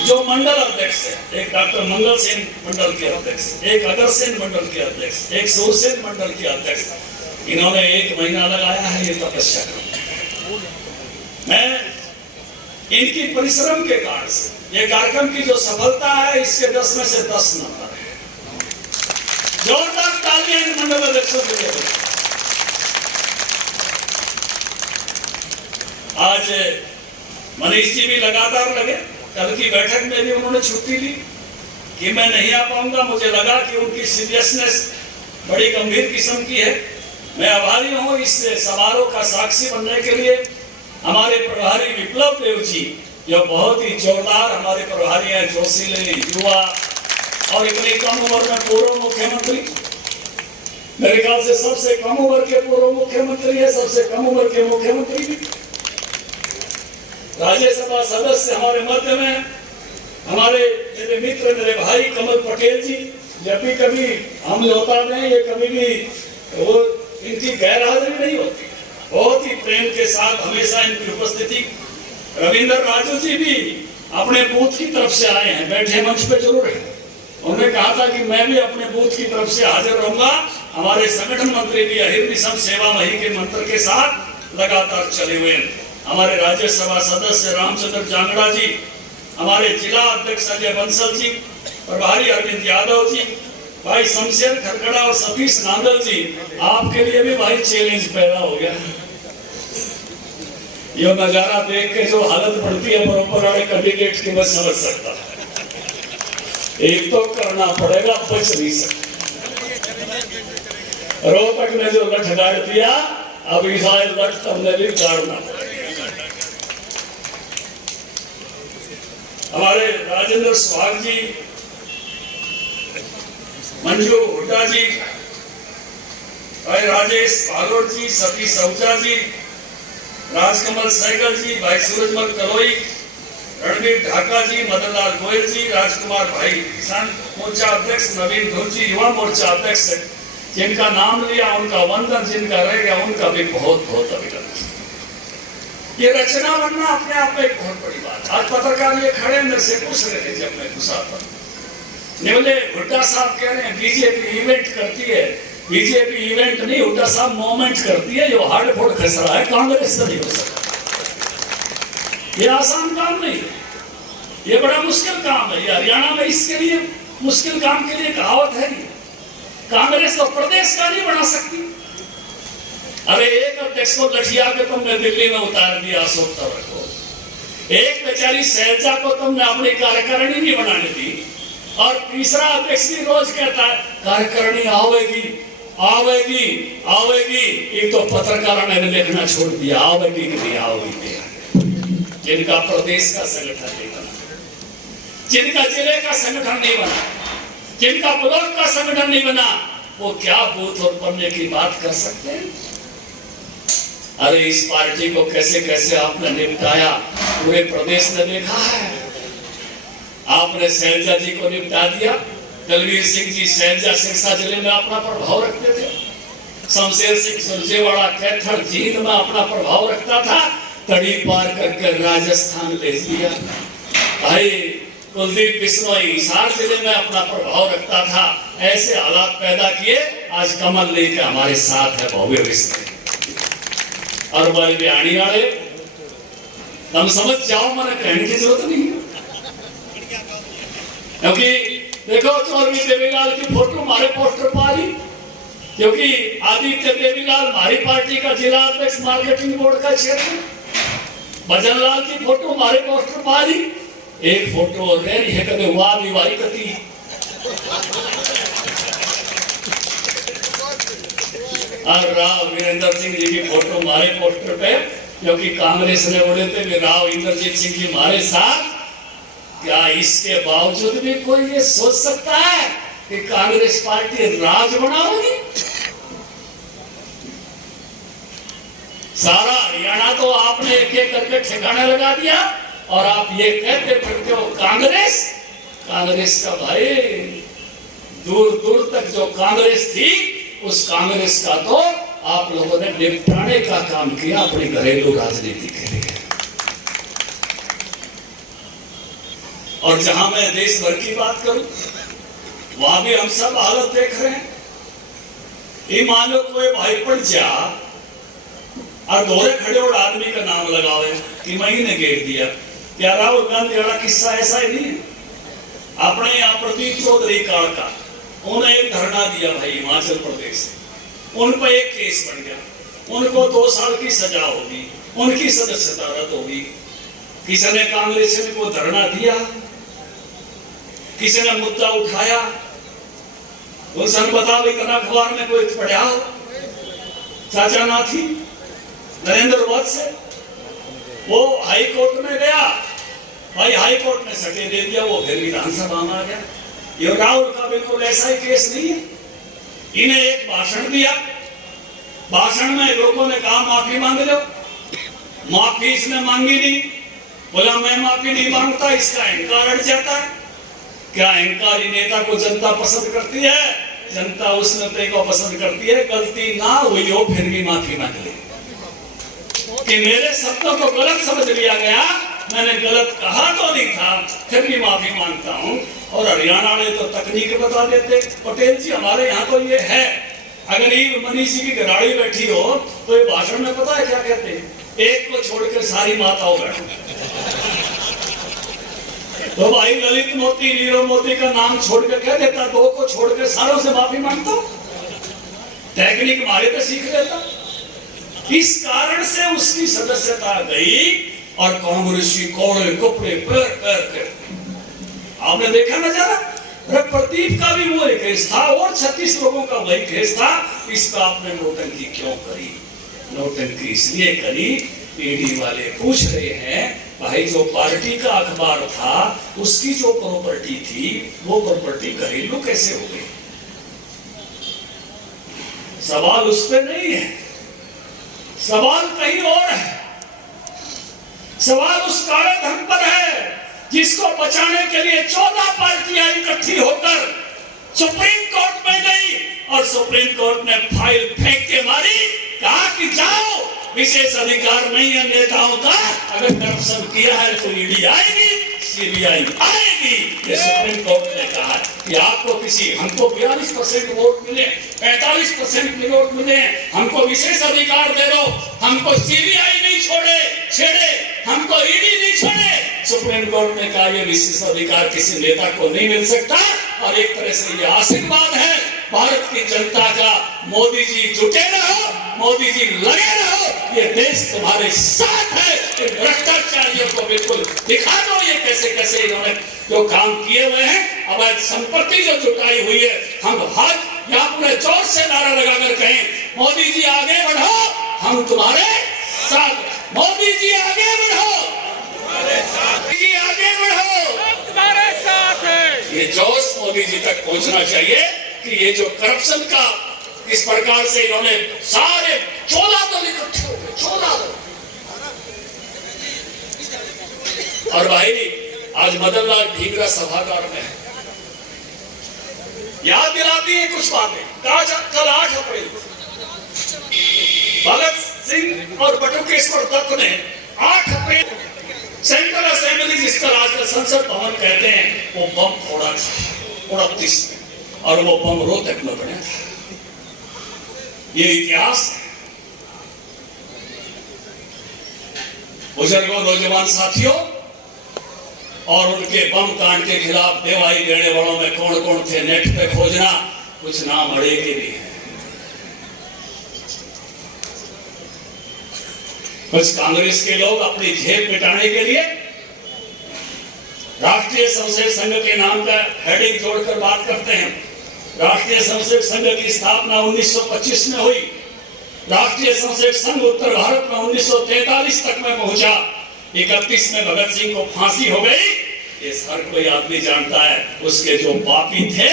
जो मंडल अध्यक्ष है, एक डॉक्टर मंगल सेन मंडल के अध्यक्ष, एक अगरसेन मंडल के अध्यक्ष, एक सूरसेन मंडल के अध्यक्ष, इन्होंने 1 महीना लगाया है ये तपस्या करने। मैं इनकी परिश्रम के कारण से ये कार्यक्रम की जो सफलता है, इसके 10 में से 10 नंबर है। जोरदार तालियां इन मंडल अध्यक्षों के लिए। आज मनीष जी भी लगातार लगे। कल की बैठक में भी उन्होंने छुट्टी ली कि मैं नहीं आ पाऊंगा। मुझे लगा कि उनकी सीरियसनेस बड़ी गंभीर किस्म की है। मैं आभारी हूं इस समारोह का साक्षी बनने के लिए। हमारे प्रभारी विप्लव देव जी, जो बहुत ही जोरदार हमारे प्रभारी हैं, जोशीले, युवा और इतनी कम उम्र में पूर्व मुख्यमंत्री, मेरे ख्याल से सबसे कम उम्र के पूर्व मुख्यमंत्री है, सबसे कम उम्र के मुख्यमंत्री भी। राज्यसभा सदस्य हमारे मध्य में हमारे मेरे मित्र, मेरे भाई कमल पटेल जी, जब भी कभी हम होता नहीं, ये कभी भी वो इनकी गैर हाजिरी नहीं होती, बहुत ही प्रेम के साथ हमेशा इनकी उपस्थिति। रविंद्र राजू जी भी अपने बूथ की तरफ से आए हैं, बैठे मंच पे जरूर है। उन्होंने कहा था कि मैं भी अपने बूथ की तरफ से हाजिर रहूंगा। हमारे संगठन मंत्री भी अहिर्निशम सेवा मही के मंत्र के साथ लगातार चले हुए हैं। हमारे राज्यसभा सदस्य रामचंद्र जांगड़ा जी, हमारे जिला अध्यक्ष अजय बंसल जी, प्रभारी अरविंद यादव जी, भाई शमशेर खरखड़ा और सतीश नांदल जी, आपके लिए भी भाई चैलेंज पैदा हो गया। ये नजारा देख के जो हालत पड़ती है बराबर वाले कैंडिडेट की, मैं समझ सकता है। एक तो करना पड़ेगा, बच नहीं सकता। रोहतक ने जो लठ गाड़ दिया, अब इसाइल लठ तुमने भी गाड़ना पड़ेगा। हमारे राजेंद्र सुहाग जी, मंजू हुड्डा जी, भाई राजेश भागवत जी, सतीश सऊजा जी, राजकमल सहगल जी, भाई सूरजमल कलोई, रणवीर ढाका जी, मदनलाल गोयल जी, राजकुमार भाई किसान मोर्चा अध्यक्ष, नवीन धुर जी युवा मोर्चा अध्यक्ष, जिनका नाम लिया उनका वंदन, जिनका रह गया उनका भी बहुत बहुत अभिनंदन। ये रचना बनना अपने आप में एक बहुत बड़ी बात है। आज पत्रकार ये खड़े मेरे से पूछ रहे थे जब मैं घुसा था, बोले हुड्डा साहब कह रहे हैं बीजेपी इवेंट करती है। बीजेपी इवेंट नहीं, हुड्डा साहब मोमेंट करती है। जो हार्ड फोड़ खसरा है, कांग्रेस से नहीं हो सकता। ये आसान काम नहीं है, ये बड़ा मुश्किल काम है। ये हरियाणा में इसके लिए मुश्किल काम के लिए कहावत है। कांग्रेस तो प्रदेश का नहीं बना सकती। अरे एक अध्यक्ष को लठिया के तुमने दिल्ली में उतार दिया अशोक तंवर को, एक बेचारी शैलजा को तुमने अपनी कार्यकारिणी नहीं बनाने दी, और तीसरा अध्यक्ष भी रोज कहता है कार्यकारिणी आवेगी आवेगी आवेगी। एक तो पत्रकारों ने लिखना छोड़ दिया, आवेगी कि नहीं आवेगी। जिनका प्रदेश का संगठन नहीं बना, जिनका जिले का संगठन नहीं बना, जिनका ब्लॉक का संगठन नहीं बना, वो क्या बूथ उत्पन्न की बात कर सकते हैं। अरे इस पार्टी को कैसे कैसे आपने निपटाया, पूरे प्रदेश ने देखा है। आपने शैलजा जी को निपटा दिया। दलवीर सिंह जी शैलजा सिरसा जिले में अपना प्रभाव रखते थे। शमशेर सिंह सुरजेवाड़ा कैथल जींद में अपना प्रभाव रखता था, तड़ी पार करके राजस्थान ले दिया। भाई कुलदीप बिश्नोई हिसार जिले में अपना प्रभाव रखता था। ऐसे हालात पैदा किए, आज कमल लेकर हमारे साथ है भव्य विश्व। और भाई बिहानी वाले तुम समझ जाओ, मैंने कहने की जरूरत नहीं है। क्योंकि देखो चौधरी देवीलाल की फोटो हमारे पोस्टर पर आ रही, क्योंकि आदित्य देवीलाल हमारी पार्टी का जिला अध्यक्ष मार्केटिंग बोर्ड का चेयरमैन, भजनलाल की फोटो हमारे पोस्टर पर आ रही। एक फोटो और रह रही है, कभी वाह भी वाही करती। और राव वीरेंद्र सिंह जी की फोटो हमारे पोस्टर पे, क्योंकि कांग्रेस ने बोले थे कि राव इंद्रजीत सिंह जी हमारे साथ। क्या इसके बावजूद भी कोई ये सोच सकता है कि कांग्रेस पार्टी राज बनाओगी? सारा हरियाणा तो आपने एक एक करके ठिकाने लगा दिया, और आप ये कहते फिरते हो कांग्रेस। कांग्रेस का भाई दूर दूर तक जो कांग्रेस थी, उस कांग्रेस का तो आप लोगों ने निपटाने का काम किया अपनी घरेलू राजनीति के लिए। और जहां मैं देश भर की बात करूं, वहां भी हम सब हालत देख रहे हैं। ये मान लो कोई भाई पड़ जा और दोहरे खड़े और आदमी का नाम लगावे कि महीने घेर दिया। क्या राहुल गांधी वाला किस्सा ऐसा ही नहीं है? अपने यहाँ प्रदीप चौधरी काल का उन्हें एक धरना दिया भाई हिमाचल प्रदेश, उन पर एक केस बन गया, उनको 2 साल की सजा होगी, उनकी सदस्यता रद्द होगी। किसी ने कांग्रेस को धरना दिया, किसी ने मुद्दा उठाया, उनसे बता भी करना अखबार में कोई पढ़ा हो, चाचा नाथी नरेंद्र वत्स से वो हाई कोर्ट में गया, भाई हाई कोर्ट ने सटे दे दिया, वो फिर विधानसभा में आ गया। ये राहुल का बिल्कुल ऐसा ही केस नहीं है। इन्हें एक भाषण दिया, भाषण में लोगों ने कहा माफी मांग लो, माफी इसने मांगी नहीं, बोला मैं माफी नहीं मांगता, इसका अहंकार अड़ जाता है। क्या अहंकारी नेता को जनता पसंद करती है? जनता उस नेता को पसंद करती है गलती ना हुई हो फिर भी माफी मांग ले कि मेरे शब्दों को गलत समझ लिया गया, मैंने गलत कहा तो नहीं था, फिर भी माफी मांगता हूं। और हरियाणा ने तो तकनीक बता देते, पटेल जी हमारे यहाँ तो ये है, अगर ये मनीष जी की गराड़ी बैठी हो तो ये भाषण में पता है क्या कहते हैं? एक को छोड़कर सारी माताओं बैठो। तो भाई ललित मोती नीरव मोती का नाम छोड़कर कह देता, 2 को छोड़कर सारों से माफी मांगता, टेक्निक मारे तो सीख लेता। इस कारण से उसकी सदस्यता गई और कांग्रेसी कोड़े कपड़े पैर पैर कर। आपने देखा नजारा? प्रदीप का भी वो एक केस था और 36 लोगों का वही केस था। इस पर आपने नोटंकी क्यों करी? नोटंकी इसलिए करी, ईडी वाले पूछ रहे हैं भाई जो पार्टी का अखबार था उसकी जो प्रॉपर्टी थी वो प्रॉपर्टी घरेलू कैसे हो गई? सवाल उस पर नहीं है, सवाल कहीं और है। सवाल उस काले धन पर है जिसको बचाने के लिए 14 पार्टियां इकट्ठी होकर सुप्रीम कोर्ट में गई और सुप्रीम कोर्ट ने फाइल फेंक के मारी, कहा कि जाओ, विशेष अधिकार नहीं है नेताओं का, अगर करप्शन किया है तो ईडी आएगी, सीबीआई आएगी। ये सुप्रीम कोर्ट ने कहा कि आपको किसी, हमको 42% वोट मिले, 45% वोट मिले, हमको विशेष अधिकार दे दो, हमको सीबीआई नहीं छेड़े, हमको ईडी नहीं छोड़े। सुप्रीम कोर्ट ने कहा ये विशेष अधिकार किसी नेता को नहीं मिल सकता और एक तरह से ये आशीर्वाद है भारत की जनता का। मोदी जी जुटे रहो, मोदी जी लगे रहो, ये देश तुम्हारे साथ है। भ्रष्टाचारियों को बिल्कुल दिखा दो ये कैसे कैसे इन्होंने जो काम किए हुए हैं, अवैध संपत्ति जो जुटाई हुई है। हम हाथ यहाँ पूरे जोर से नारा लगाकर कहें मोदी जी आगे बढ़ो, हम तुम्हारे साथ। मोदी जी आगे बढ़ो, जी आगे बढ़ो, तुम्हारे साथ है। ये जोश मोदी जी तक पहुंचना चाहिए कि ये जो करप्शन का इस प्रकार से इन्होंने सारे 14 दल इकट्ठे हो गए, 14 दल। और भाई आज मदन लाल ढींगरा सभागार में है, याद दिलाती है कुछ बातें। कल 8 अप्रैल भगत सिंह और बटुकेश्वर दत्त ने 8 अप्रैल सेंट्रल असेंबली जिसका आजकल संसद भवन कहते हैं, वो बम फोड़ा था 29 में और वो बम रोहतक में बना था। ये इतिहास है। बुजुर्गों, नौजवान साथियों, और उनके बम कांड के खिलाफ देवाई देने वालों में कौन कौन थे नेट पे खोजना, कुछ नाम अड़ेगे भी है। कुछ कांग्रेस के लोग अपनी जेब मिटाने के लिए राष्ट्रीय स्वयंसेवक संघ के नाम का हेडिंग जोड़कर बात करते हैं। राष्ट्रीय स्वयंसेवक संघ की स्थापना 1925 में हुई। राष्ट्रीय स्वयंसेवक संघ उत्तर भारत में 1943 तक में पहुंचा। 31 में भगत सिंह को फांसी हो गई। ये हर कोई आदमी जानता है। उसके जो पापी थे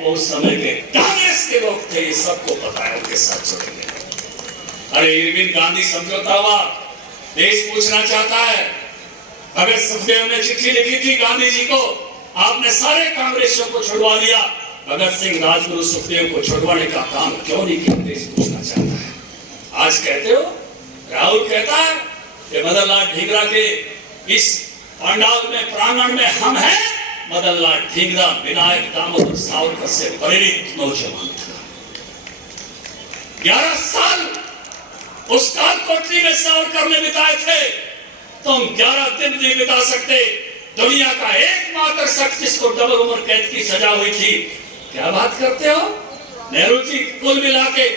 वो उस समय के कांग्रेस के लोग थे, ये सबको पता है। उनके साथ चलेंगे। अरे इरविन गांधी समझौता हुआ, देश पूछना चाहता है। भगत सुखदेव ने चिट्ठी लिखी थी गांधी जी को, आपने सारे कांग्रेसियों को छुड़वा दिया, भगत सिंह राजगुरु सुखदेव को छुड़वाने का काम क्यों नहीं किया? देश पूछना चाहता है। आज कहते हो, राहुल कहता है कि मदन लाल ढींगरा के इस पंडाल में, प्रांगण में हम हैं। मदन लाल ढींगरा विनायक दामोदर सावरकर से प्रेरित नौजवान था। 11 साल उस काल कोठरी में सावरकर ने बिताए थे। तुम 11 दिन नहीं बिता सकते। दुनिया का एकमात्र शख्स जिसको डबल उम्र कैद की सजा हुई थी। क्या बात करते हो? नेहरू जी कुल मिला के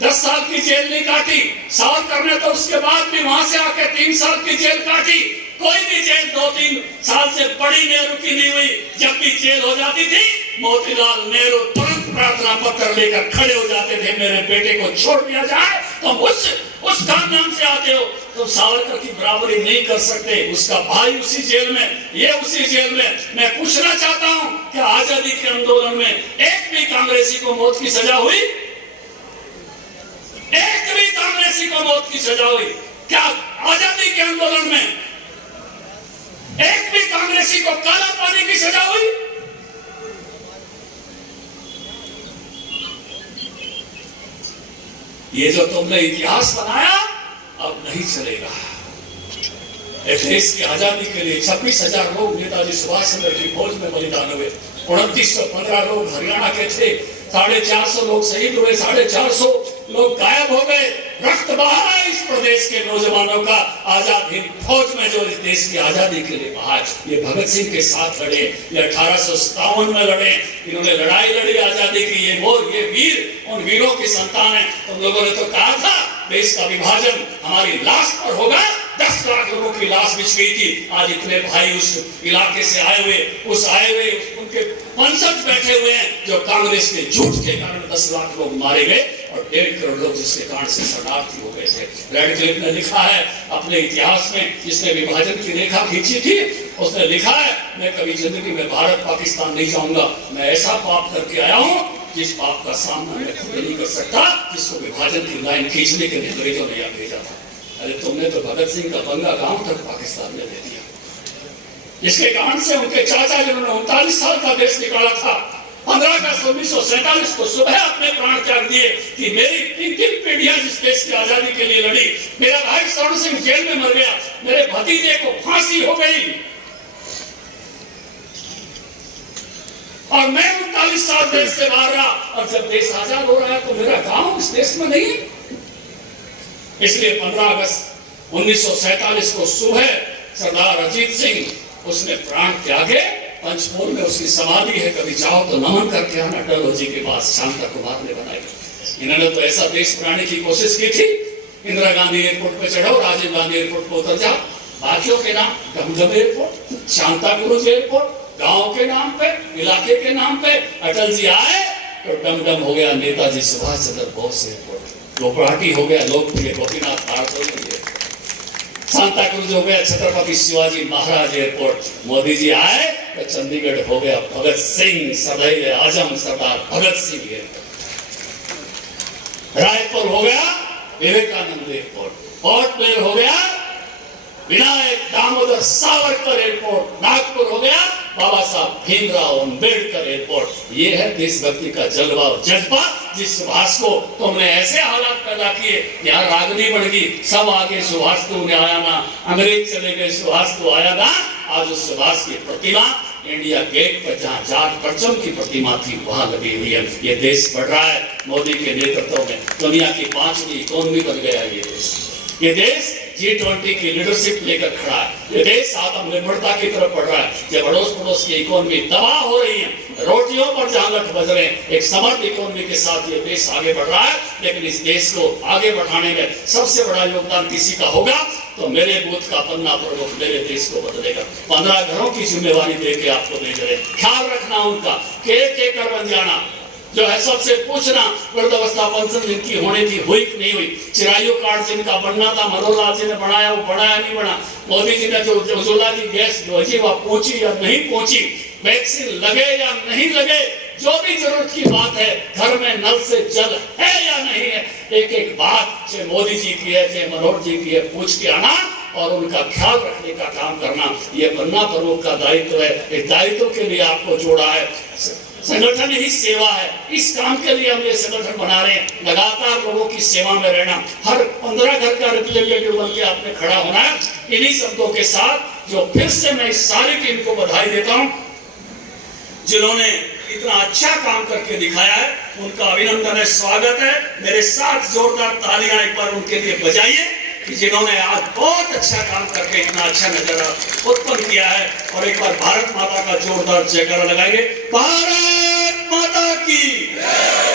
10 साल की जेल नहीं काटी। सावरकर ने तो उसके बाद भी वहां से आके 3 साल की जेल काटी। कोई भी जेल 2-3 साल से बड़ी नेहरू की नहीं हुई। जब भी जेल हो जाती थी, मोतीलाल नेहरू तुरंत प्रार्थना पत्र लेकर खड़े हो जाते थे, मेरे बेटे को छोड़ दिया जाए। तुम उस खानदान से आते हो, तुम सावरकर की बराबरी नहीं कर सकते। उसका भाई उसी जेल में, ये उसी जेल में। मैं पूछना चाहता हूं कि आजादी के आंदोलन में एक भी कांग्रेसी को मौत की सजा हुई? एक भी कांग्रेसी को मौत की सजा हुई? क्या आजादी के आंदोलन में एक भी कांग्रेसी को काला पानी की सजा हुई? ये जो तुमने इतिहास बनाया अब नहीं चलेगा। देश की आजादी के लिए 26,000 लोग नेताजी सुभाष चंद्र की फौज में बलिदान हुए। 2915 लोग हरियाणा के थे। 450 लोग शहीद हुए। 450 लोग गायब हो गए। रक्त बहा इस प्रदेश के नौजवानों का आजाद हिंद फौज में, जो इस देश की आजादी के लिए बहा। ये भगत सिंह के साथ लड़े, ये 1857 में लड़े। इन्होंने लड़ाई लड़ी आजादी की। ये वीर उन वीरों की संतान है। तुम लोगों ने तो कहा था देश का विभाजन हमारी लाश पर होगा। 10 लाख लोगों की लाश बिछ गई थी। आज इतने भाई उस इलाके से आए हुए उनके वंशज बैठे हुए हैं, जो कांग्रेस के झूठ के कारण 10 लाख लोग मारे गए और 1.5 करोड़ लोग जिसके कारण से शरणार्थी हो गए थे। रेडक्लिफ ने लिखा है अपने इतिहास में, जिसने विभाजन की रेखा खींची थी, उसने लिखा है, मैं कभी जिंदगी में भारत पाकिस्तान नहीं जाऊंगा। मैं ऐसा पाप करके आया हूँ जिस पाप का सामना मैं खुद नहीं कर सकता, जिसको विभाजन की लाइन खींचने के लिए अंग्रेजों ने यहाँ भेजा था। अरे तुमने तो भगत सिंह का बंगा गांव तक पाकिस्तान में दे दिया, जिसके कारण से उनके चाचा जिन्होंने 39 साल का देश निकाला था, 15 अगस्त 1947 को सुबह अपने प्राण त्याग दिए कि मेरी 3 पीढ़ियां जिस देश की आजादी के लिए लड़ी। मेरा भाई स्वर्ण सिंह जेल में मर गया, मेरे भतीजे को फांसी हो गई और मैं 39 साल देश से बाहर रहा। और जब देश आजाद हो रहा है तो मेरा गांव इस देश में नहीं। इसलिए 15 अगस्त 1947 को सुबह सरदार अजीत सिंह उसने प्राण त्यागे। पंचमोल में उसकी समाधि है, कभी चाहो तो नमन करके आना। डलहौजी के पास शांता कुमार ने बनाई। इन्होंने तो ऐसा देश बनाने की कोशिश की थी। इंदिरा गांधी एयरपोर्ट पे चढ़ो, राजीव गांधी एयरपोर्ट पे उतर जाओ, बाकियों के नाम डमडम एयरपोर्ट, शांता कुरुज एयरपोर्ट, गांव के नाम पे, इलाके के नाम पे। अटल जी आए तो डमडम हो गया नेताजी सुभाष चंद्र बोस एयरपोर्ट, गोपराटी हो गया लोकप्रिय गोपीनाथ भारती एयरपोर्ट, सांता क्रूज हो गया छत्रपति शिवाजी महाराज एयरपोर्ट। मोदी जी आए तो चंडीगढ़ हो गया भगत सिंह सदैव आजम सरदार भगत सिंह एयरपोर्ट, रायपुर हो गया विवेकानंद एयरपोर्ट, पोर्ट ब्लेयर हो गया विनायक दामोदर सावरकर एयरपोर्ट, नागपुर हो गया बाबा साहब भीमराव अम्बेडकर एयरपोर्ट। ये है देशभक्ति का जलवा और जज्बा, जिस सुभाष को तुमने ऐसे हालात पैदा किए, यहाँ रागनी बढ़ गई, सब आगे सुभाष तो आया ना, अंग्रेज चले गए सुभाष तो आया ना। आज उस सुभाष की प्रतिमा इंडिया गेट पर, जहाँ जॉर्ज परचम की प्रतिमा थी, वहां लगी हुई है। ये देश बढ़ रहा है मोदी के नेतृत्व में। दुनिया की 5वीं इकोनॉमी बन गया ये देश। ये देश G20 की लीडरशिप लेकर खड़ा है। ये देश आत्मनिर्भरता की तरफ बढ़ रहा है। जब अड़ोस पड़ोस की इकोनॉमी तबाह हो रही है, रोटियों पर जांगट बज रहे हैं, एक समर्थ इकोनॉमी के साथ ये देश आगे बढ़ रहा है। लेकिन इस देश को आगे बढ़ाने में सबसे बड़ा योगदान किसी का होगा तो मेरे बूथ का पन्ना प्रमुख मेरे देश को बदलेगा। 15 घरों की जिम्मेवारी देके आपको भेज रहे, ख्याल रखना उनका, के कर बन जाना, जो है सबसे पूछना वृद्धावस्था पेंशन जिनकी होनी थी हुई कि नहीं हुई, चिरायु कार्ड जिनका बनना था मनोहर लाल जी ने बनाया, वो बनाया नहीं बना, मोदी जी ने जो उज्ज्वला की गैस जो है वह पहुंची या नहीं पहुंची, वैक्सीन लगे या नहीं लगे, जो भी जरूरत की बात है, घर में नल से जल है या नहीं है, एक एक बात चाहे मोदी जी की है चाहे मनोहर जी की है, पूछ के आना और उनका ख्याल रखने का काम करना। ये पन्ना प्रमुख का दायित्व है। इस दायित्व के लिए आपको जोड़ा है। संगठन ही सेवा है। इस काम के लिए हम ये संगठन बना रहे हैं, लगातार लोगों की सेवा में रहना, हर 15 घर का रिप्रेजेंटेटिव बन के आपने खड़ा होना है। इन्हीं शब्दों के साथ जो फिर से मैं इस सारी टीम को बधाई देता हूं, जिन्होंने इतना अच्छा काम करके दिखाया है, उनका अभिनंदन है, स्वागत है। मेरे साथ जोरदार तालियां एक बार उनके लिए बजाइए कि जिन्होंने आज बहुत अच्छा काम करके इतना अच्छा नजारा उत्पन्न किया है। और एक बार भारत माता का जोरदार जयकारा लगाएंगे। भारत माता की